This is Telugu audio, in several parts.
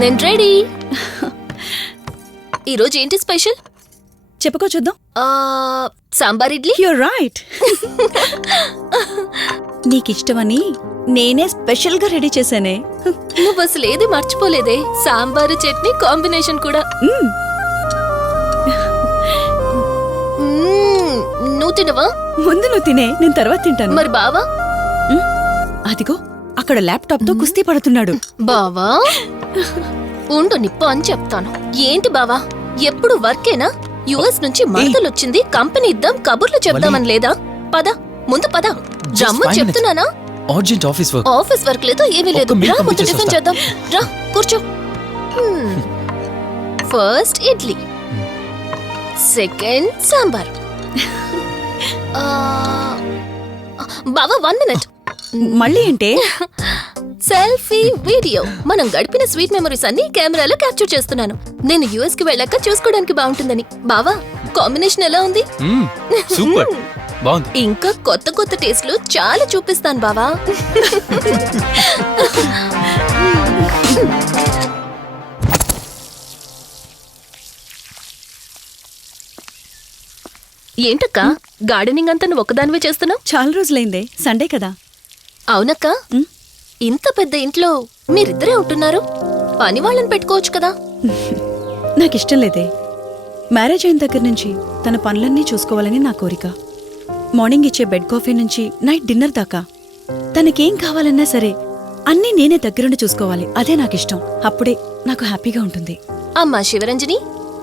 నేను రెడీ. ఈరోజు ఏంటి స్పెషల్ చెప్పుకో చూద్దాం. సాంబార్ ఇడ్లీ. You're right. నీకిష్టమని నేనే స్పెషల్ గా రెడీ చేశానే. నువ్వు అసలు ఏది మర్చిపోలేదే, సాంబారు చట్నీ కాంబినేషన్ కూడా. నువ్వు తినవా? ముందు నువ్వు తినే, నేను తర్వాత తింటాను. మరి బావా? అదిగో అక్కడ ల్యాప్టాప్ తో కుస్తీ పడుతున్నాడు. బావా ఉండు, నిప్పు అని చెప్తాను. ఏంటి బావా ఎప్పుడు వర్కేనా? యుఎస్ నుంచి మరదలొచ్చింది, కంపెనీ ఇద్దాం, కబుర్లు చెప్దామని లేదా? పద ముందు పద. రమ్మని చెప్తున్నానా? Urgent office work. Office work లేదు, ఏమీ లేదు. రా ముందు టిఫిన్ చేద్దాం. రా కూర్చో. First idli, second sambar. బావా 1 minute. మళ్ళీ ఏంటే? Selfie video. మనం గడిపిన స్వీట్ మెమరీస్ అన్ని కెమెరాలో క్యాప్చర్ చేస్తున్నాను. నేను యుఎస్ కి వెళ్ళాక చూసుకోవడానికి బాగుంటుందని. బావా కాంబినేషన్ ఎలా ఉంది? సూపర్ బాగుంది. ఇంకా కొత్త కొత్త టేస్ట్లు చాలా చూపిస్తాను బావా. ఏంటక్క గార్డెనింగ్ అంతా నువ్వు ఒకదానివే చేస్తున్నావు? చాలా రోజులైందే, సండే కదా. అవునక్క, ఇంత పెద్ద ఇంట్లో మీరిద్దరే ఉంటున్నారు, పని వాళ్ళని పెట్టుకోవచ్చు కదా. నాకిష్టం లేదే. మ్యారేజ్ అయిన దగ్గర నుంచి తన పనులన్నీ చూసుకోవాలని నా కోరిక. మార్నింగ్ ఇచ్చే బెడ్ కాఫీ నుంచి నైట్ డిన్నర్ దాకా తనకేం కావాలన్నా సరే అన్నీ నేనే దగ్గరుండి చూసుకోవాలి. అదే నాకిష్టం. అప్పుడే నాకు హ్యాపీగా ఉంటుంది. అమ్మా శివరంజని,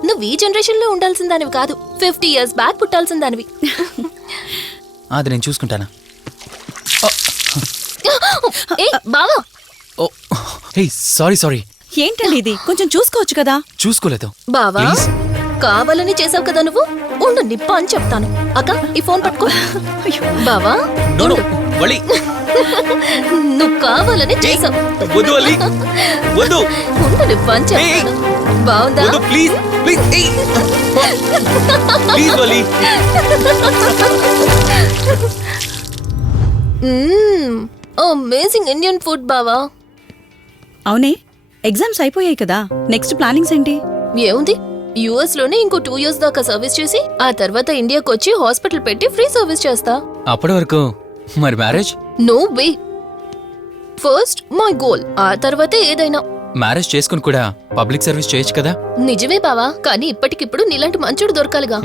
నువ్వు ఈ జనరేషన్ లో ఉండాల్సిన దానివి కాదు, 50 years బ్యాక్ పుట్టాల్సిన దానివి. అది నేను చూసుకుంటానా? బావా సారీ. ఏంటండి ఇది? కొంచెం చూసుకోవచ్చు కదా. చూసుకోలేదు బావా, కావాలని చేసావు కదా నువ్వు. ఉండు నిప్ప అని చెప్తాను. అక్క ఈ ఫోన్ పట్టుకో. బావా నువ్వు కావాలని చేసావు. ఉండు నిప్ప అని చెప్తాను. బావుందా? అమేజింగ్ ఇండియన్ ఫుడ్ బావా. అవునే, ఎగ్జామ్స్ అయిపోయాయి కదా. నెక్స్ట్ ప్లానింగ్స్ ఏంటి? ఏముంది, యుఎస్ లోనే ఇంకో 2 years దాకా సర్వీస్ చేసి ఆ తర్వాత ఇండియాకి వచ్చి హాస్పిటల్ పెట్టి ఫ్రీ సర్వీస్ చేస్తా. అప్పటి వరకు మరి marriage? No way. First my goal, ఆ తర్వాతే ఏదైనా. మ్యారేజ్ చేసుకుని కూడా పబ్లిక్ సర్వీస్ చేయొచ్చు కదా. నిజమే బావా, కానీ ఇప్పటికిప్పుడు నీలాంటి మంచుడు దొరకాలిగా.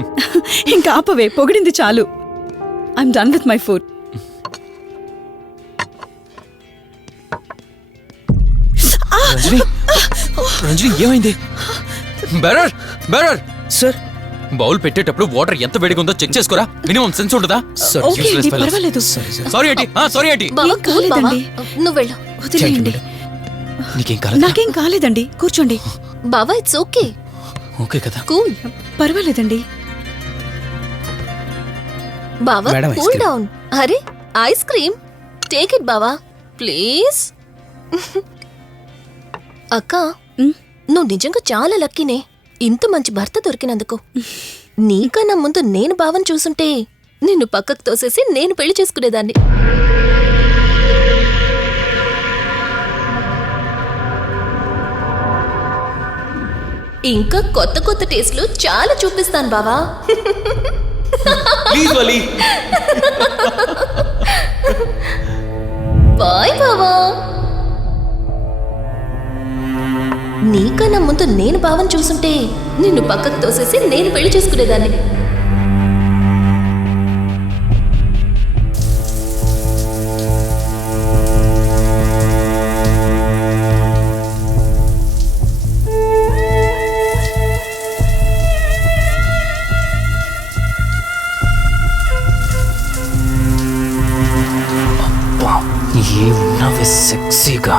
ఇంకా ఆపవే, పొగిడింది చాలు. I'm done with my food. Ranjani ఏమైంది? బెరర్ సార్, బౌల్ పెట్టేటప్పుడు వాటర్ ఎంత వేడిగా ఉందో చెక్ చేసుకోరా. మినిమం సెన్స్ ఉంటుందా? పర్వాలేదు. Sorry aunty. బావా, కూల్ బావా. కాలేదండి. నువ్వు వెళ్ళు. వదిలేయండి. నాకేం కాలేదండి, కూర్చోండి. బావా ఇట్స్ ఓకే. ఓకే కదా. కూల్. పర్వాలేదండి. బావా కూల్ డౌన్. అరే ఐస్ క్రీమ్, టేక్ ఇట్ బావా ప్లీజ్. అక్క, నువ్వు నిజంగా చాలా లక్కీనే, ఇంత మంచి భర్త దొరికినందుకు. నీకన్నా ముందు నేను బావని చూసుంటే నిన్ను పక్కకు తోసేసి నేను పెళ్లి చేసుకునేదాన్ని. ఇంకా కొత్త కొత్త టేస్ట్లు చాలా చూపిస్తాను బావా. బాయ్ బావా. నీకన్నా ముందు నేను బావని చూసుంటే నిన్ను పక్కకు తోసేసి నేను పెళ్లి చేసుకునేదాన్ని. ఏమున్నావే సెక్సీగా.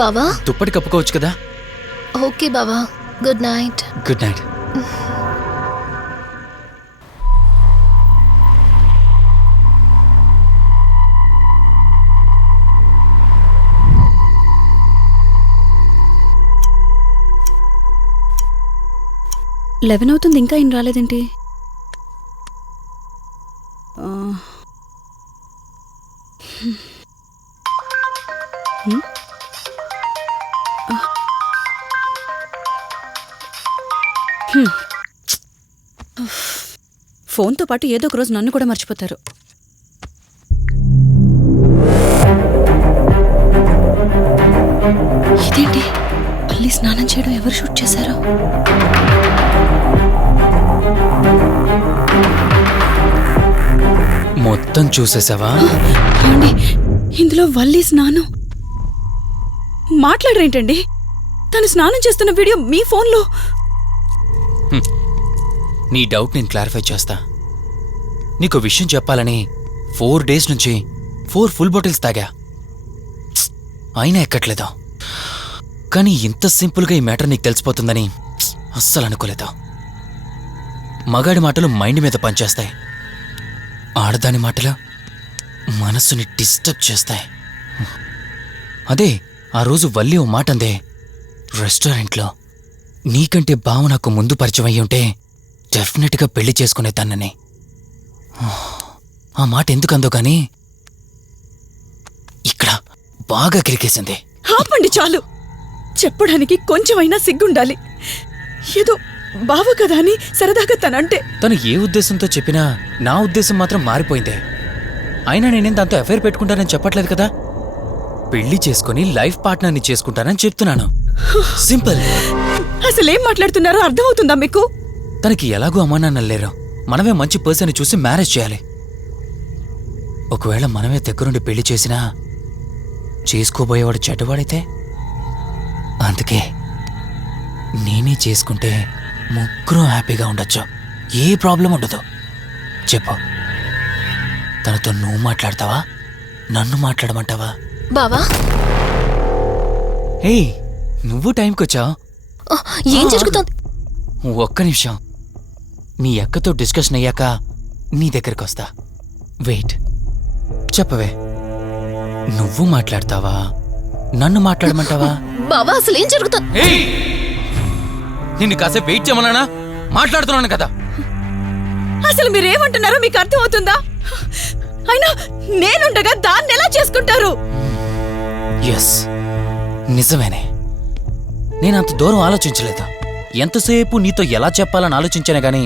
బావా దుప్పటి కప్పుకోవచ్చు కదా. ఓకే బావా, good night. Good night. Eleven అవుతుంది, ఇంకా ఏం రాలేదేంటి? ఆ. హ్మ్. హ్మ్. ఫోన్తో పాటు ఏదో ఒక రోజు నన్ను కూడా మర్చిపోతారు. ఇదేంటి మళ్ళీ స్నానం చేయడం ఎవరు షూట్ చేశారో? మొత్తం చూసేసావా? ఏమండి, ఇందులో వల్లి స్నానం మాట్లాడరేంటండి? తను స్నానం చేస్తున్న వీడియో మీ ఫోన్లో. నీ డౌట్ నేను క్లారిఫై చేస్తా. నీకు విషయం చెప్పాలని 4 days నుంచి 4 full బాటిల్స్ తాగా, అయినా ఎక్కట్లేదు. కానీ ఇంత సింపుల్గా ఈ మ్యాటర్ నీకు తెలిసిపోతుందని అస్సలు అనుకోలేదు. మగాడి మాటలు మైండ్ మీద పనిచేస్తాయి, ఆడదాని మాటలు మనస్సుని డిస్టర్బ్ చేస్తాయి. అదే ఆ రోజు వల్లి ఓ మాట అందే రెస్టారెంట్లో, నీకంటే బావ నాకు ముందు పరిచయం అయ్యి ఉంటే డెఫినెట్గా పెళ్లి చేసుకునేదాన్నని. ఆ మాట ఎందుకందో గాని ఇక్కడ బాగా కిరికేసింది. ఆపండి చాలు, చెప్పడానికి కొంచెమైనా సిగ్గుండాలి. ఏదో బావ కదా అని సరదాగా తనంటే. తను ఏ ఉద్దేశంతో చెప్పినా నా ఉద్దేశం మాత్రం మారిపోయిందే. అయినా నేనేం దాంతో అఫైర్ పెట్టుకుంటానని చెప్పట్లేదు కదా, పెళ్లి చేసుకుని లైఫ్ పార్ట్నర్ని చేసుకుంటానని చెప్తున్నాను. సింపుల్. అసలేం మాట్లాడుతున్నారో అర్థమవుతుందా మీకు? తనకి ఎలాగూ అమ్మానాన్నలు లేరు, మనమే మంచి పర్సన్ చూసి మ్యారేజ్ చేయాలి. ఒకవేళ మనమే దగ్గరుండి పెళ్లి చేసినా చేసుకోబోయేవాడు చెడ్డవాడైతే, అందుకే నేనే చేసుకుంటే ముగ్గురు హ్యాపీగా ఉండొచ్చు, ఏ ప్రాబ్లం ఉండదు. చెప్పు, తనతో నువ్వు మాట్లాడతావా, నన్ను మాట్లాడమంటావా? బావా హే, నువ్వు టైంకొచ్చావు. ఏం జరుగుతోంది? ఒక్క నిమిషం, నీ అక్కతో డిస్కషన్ అయ్యాక నీ దగ్గరికి వస్తా. వెయిట్, చెప్పవే, నువ్వు మాట్లాడతావా, నన్ను మాట్లాడమంటావా? బావా అసలు ఏం జరుగుతోంది? నిన్ను కాసేపు వెయిట్ చేయమన్నానా? మాట్లాడుతున్నాను కదా. అసలు మీరేమంటున్నారో మీకు అర్థమవుతుందా? అయినా నేనుండగా దాన్ని ఎలా చేసుకుంటారు? ఎస్, నిజమేనే. నేనంత దూరం ఆలోచించలేదు. ఎంతసేపు నీతో ఎలా చెప్పాలని ఆలోచించానే గాని,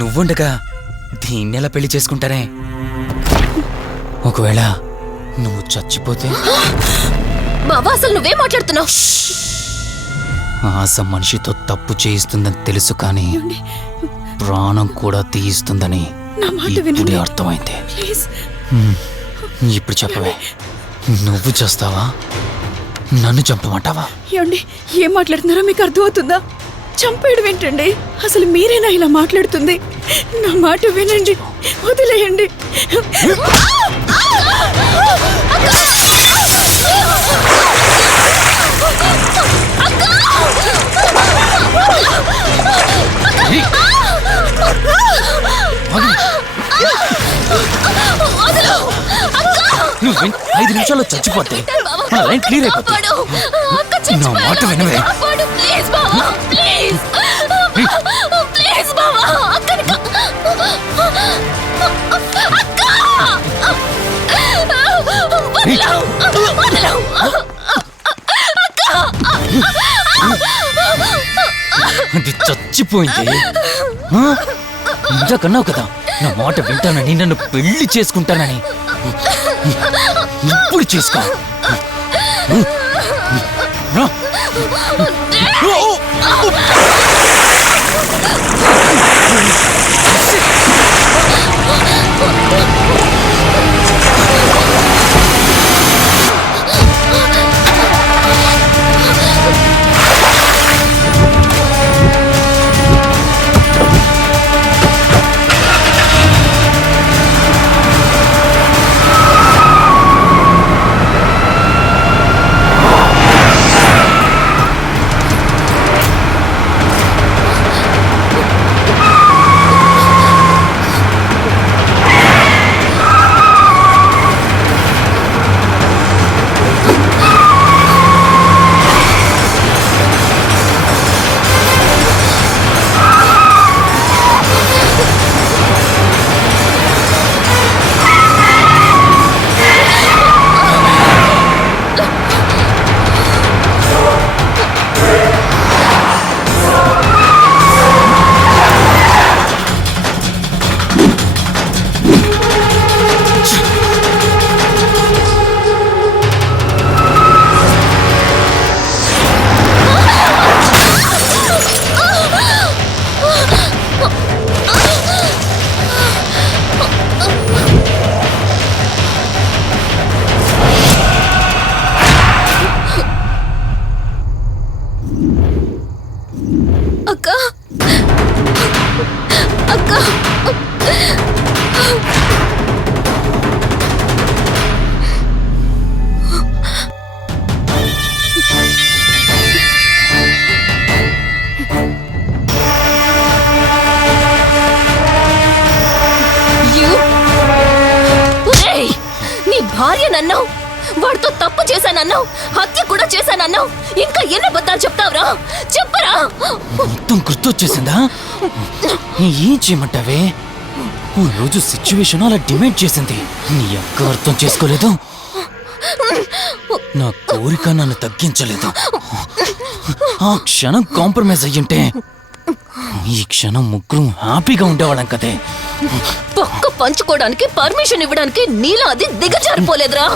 నువ్వుండగా దీన్నెలా పెళ్లి చేసుకుంటానే? ఒకవేళ నువ్వు చచ్చిపోతే? బావా అసలు నువ్వేం మాట్లాడుతున్నావు? ఆశ మనిషితో తప్పు చేయిస్తుందని తెలుసు, కానీ ప్రాణం కూడా తీయిస్తుందని ఇప్పుడే అర్థమైంది. ఇప్పుడు చెప్పవే, నువ్వు చేస్తావా, నన్ను చంపమంటావా? ఏమండి, ఏం మాట్లాడుతున్నారో మీకు అర్థమవుతుందా? చంపేయడం ఏంటండి? అసలు మీరేనా ఇలా మాట్లాడుతుంది? నా మాట వినండి, వదిలేయండి. నువ్వు 5 నిమిషాల్లో చచ్చిపోతే మన లైన్ క్లియర్ అయిపోతుంది. నా మాట వినవే. అది చచ్చిపోయింది. ఇంతకన్నావు కదా నా మాట వింటానని, నన్ను పెళ్లి చేసుకుంటానని. ఇప్పుడు చేసుకో. భార్యనన్నావు, వాడితో తప్పు చేశానన్నావు, హత్య కూడా చేశానన్నావు. ఇంకా ఎన్ని అబద్ధాలు చెప్తావురా? చెప్పరా? మొత్తం గుర్తొచ్చేసిందా? ఏం చేయమంటావే? ఓ రోజు సిచ్యువేషన్ అలా డిమాండ్ చేసింది. నీ అక్క అర్థం చేసుకోలేదు, నా కోరిక నన్ను తగ్గించలేదు. ఆ క్షణం కాంప్రమైజ్ అయ్యుంటే ఈ క్షణం ముగ్గురు హ్యాపీగా ఉండేవాళ్ళం కదే. పక్క పంచుకోవడానికి పర్మిషన్ ఇవ్వడానికి నీలో అది దిగజారిపోలేదురా.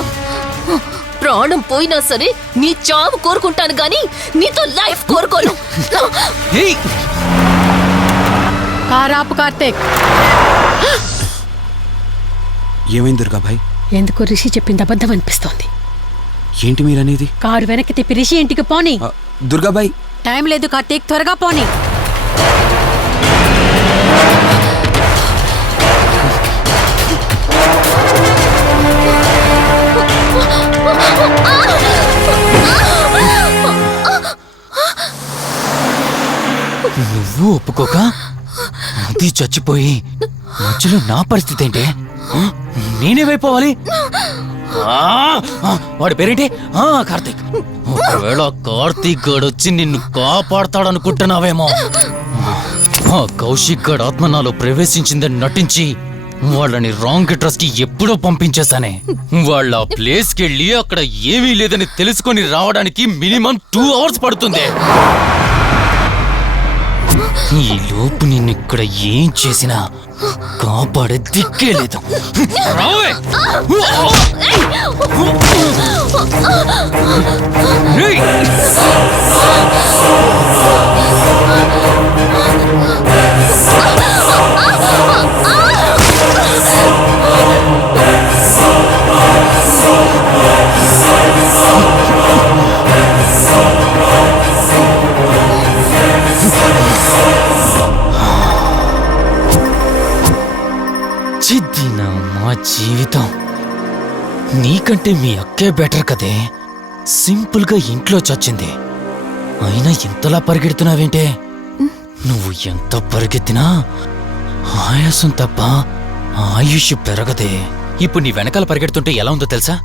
ప్రాణం పోయినా సరే నీ చావు కోరుకుంటాను గాని నీతో లైఫ్ కోరుకోను. ఏయ్! కారాపు కార్తీక్, ఏమైంది దుర్గాభాయ్? ఎందుకు రిషి చెప్పింది అబద్ధం అనిపిస్తోంది. ఏంటి మీరనేది? కారు వెనక్కి తిప్పి రిషి ఇంటికి పోని. దుర్గాభాయ్, టైం లేదు కార్తీక్, త్వరగా పోని. నువ్వు ఒప్పుకోక అది చచ్చిపోయి మధ్యలో నా పరిస్థితి ఏంటి? నేనేమైపోవాలి? వాడి పేరేంటి? కార్తీక్. ఒకవేళ కార్తీక్ గడు వచ్చి నిన్ను కాపాడతాడనుకుంటున్నావేమో. ఆ కౌశిక్ గడ్ ఆత్మ నాలో ప్రవేశించిందని నటించి వాళ్ళని రాంగ్ అడ్రస్ కి ఎప్పుడో పంపించేశానే. వాళ్ళ ప్లేస్ కి వెళ్ళి అక్కడ ఏమీ లేదని తెలుసుకొని రావడానికి మినిమం 2 hours పడుతుంది. ఈ లోపు నిన్నిక్కడ ఏం చేసినా కాపాడే దిక్కే లేదు. రావే! ఏయ్! చిద్దినా మా జీవితం. నీకంటే మీ అక్కే బెటర్ కదే. సింపుల్ గా ఇంట్లో చచ్చింది, అయినా ఇంతలా పరిగెడుతున్నావేంటే? నువ్వు ఎంత పరిగెత్తినా ఆయాసం తప్ప ఆయుష్ పెరగదే. ఇప్పుడు నీ వెనకాల పరిగెడుతుంటే ఎలా ఉందో తెలుసా?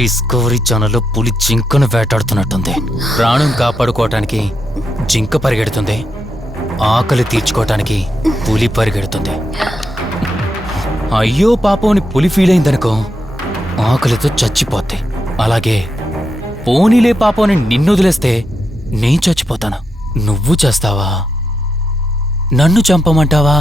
డిస్కవరీ ఛానల్లో పులి జింకను వేటాడుతున్నట్టుంది. ప్రాణం కాపాడుకోవటానికి జింక పరిగెడుతుంది, ఆకలి తీర్చుకోవటానికి పులి పరిగెడుతుంది. అయ్యో పాపం అని పులి ఫీల్ అయిందనుకో, ఆకలితో చచ్చిపోద్ది. అలాగే పోనీలే పాపం అని నిన్నొదిలేస్తే నేను చచ్చిపోతాను. నువ్వు చేస్తావా? నన్ను చంపమంటావా?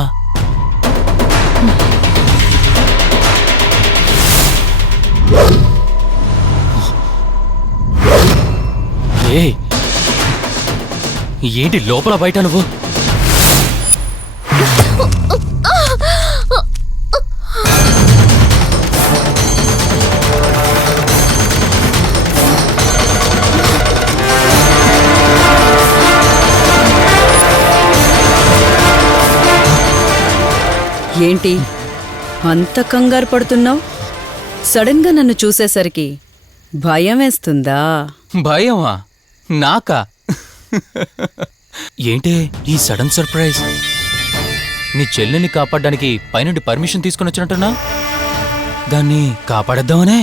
ఏంటి లోపల బయట నువ్వు? ఏంటి అంత కంగారు పడుతున్నావు? సడన్ గా నన్ను చూసేసరికి భయం వేస్తుందా? భయమా? నాకా? ఏంటి ఈ సడన్ సర్ప్రైజ్? నీ చెల్లెల్ని కాపాడడానికి పైనుండి పర్మిషన్ తీసుకుని వచ్చినట్టున్నా? దాన్ని కాపాడేద్దామనే?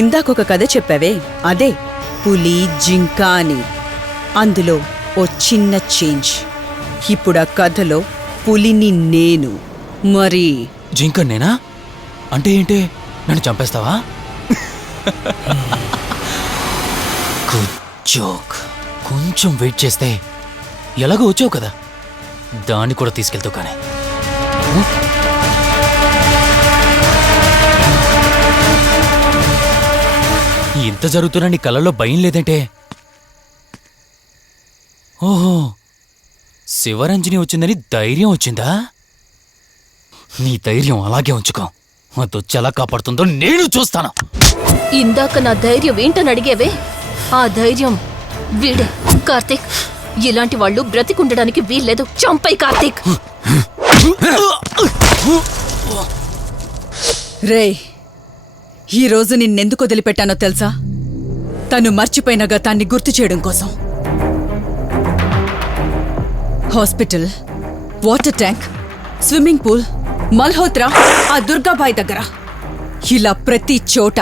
ఇందాకొక కథ చెప్పావే, అదే పులి జింక అని. అందులో ఓ చిన్న చేంజ్. ఇప్పుడు ఆ కథలో పులిని నేను. మరి జింక నేనా? అంటే ఏంటి? నన్ను చంపేస్తావా? Good joke. కొంచెం వెయిట్ చేస్తే ఎలాగో వచ్చావు కదా, దాన్ని కూడా తీసుకెళ్తావు. కానీ ఇంత జరుగుతున్నా నీ కళ్ళల్లో భయం లేదంటే? ఓహో, శివరంజని వచ్చిందని ధైర్యం వచ్చిందా? నీ ధైర్యం అలాగే ఉంచుకో. అదొచ్చి ఎలా కాపాడుతుందో నేను చూస్తాను. ఇందాక నా ధైర్యం ఏంటని అడిగేవే, ఆ ధైర్యం వీడే. కార్తీక్, ఇలాంటి వాళ్ళు బ్రతికుండడానికి వీల్లేదు. చంపై కార్తీక్. రే, ఈరోజు నిన్నెందుకు వదిలిపెట్టానో తెలుసా? తను మర్చిపోయిన గతాన్ని గుర్తు చేయడం కోసం. Hospital, water tank, swimming pool, Malhotra, ఆ దుర్గాబాయ్ దగ్గర ఇలా ప్రతి చోట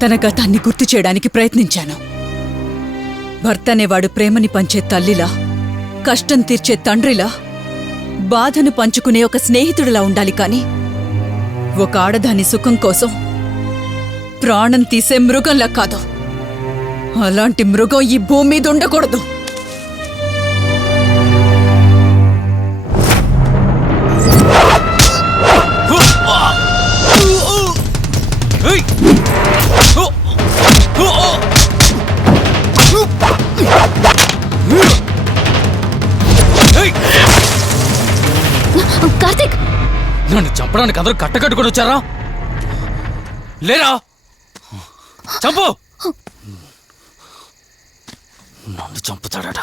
తన గతాన్ని గుర్తు చేయడానికి ప్రయత్నించాను. భర్త అనేవాడు ప్రేమని పంచే తల్లిలా, కష్టం తీర్చే తండ్రిలా, బాధను పంచుకునే ఒక స్నేహితుడిలా ఉండాలి కాని ఒక ఆడదాని సుఖం కోసం ప్రాణం తీసే మృగంలా కాదు. అలాంటి మృగం ఈ భూమి మీద ఉండకూడదు. కార్తీక్, నన్ను చంపడానికి అందరూ కట్టకట్టుకొని వచ్చారా? లేరా? చంపు! నన్ను చంపుతాడట.